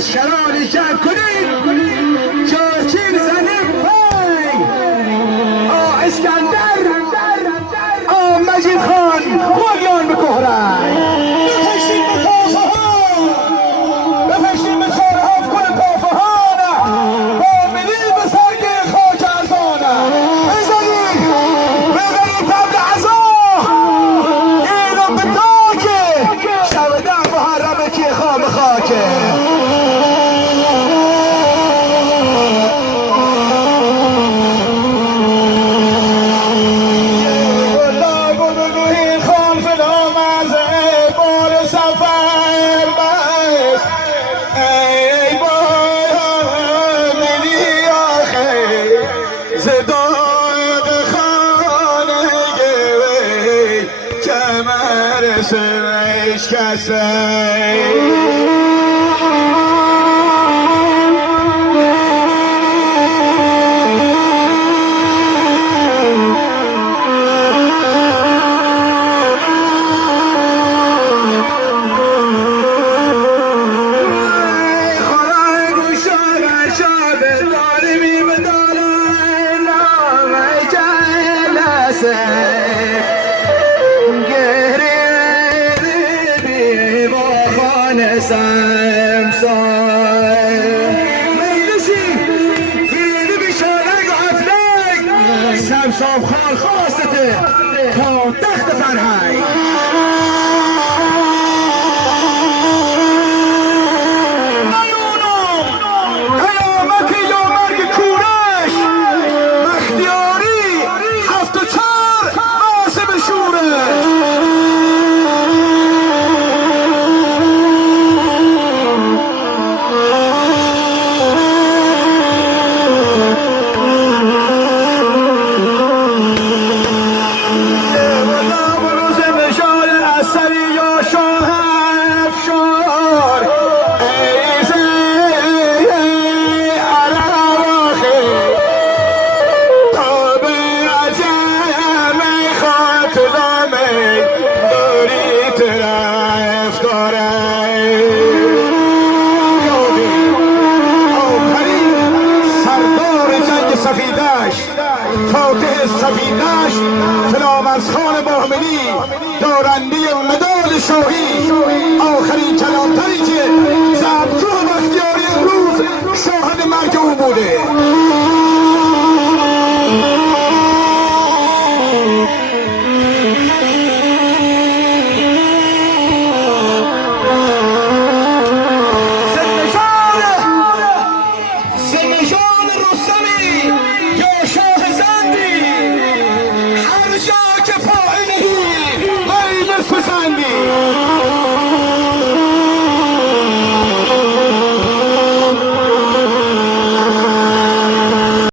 لشکران جمع کنید چارچین زنیم پای اسکندر مجید خان خواهیان بکهرن بفشتیم به پاسهان بفشتیم به چارهاف کن پاسهان بامنی به سرگی خاک ارزانه بزنید تبل عزا اینو به تاکه شب ده محرمه که خام خاکه سمسام خان خواسته تا تخت فرهنگ قیامت یا مرگ کورش بختیاری هفت و چار قاسم شورش فاتح سفینه‌اش فرامرزخان باهمنی دارنده مدال شاهی آخرین کلانتری که زبطوه بختیاری امروز شاهد مرگ او بوده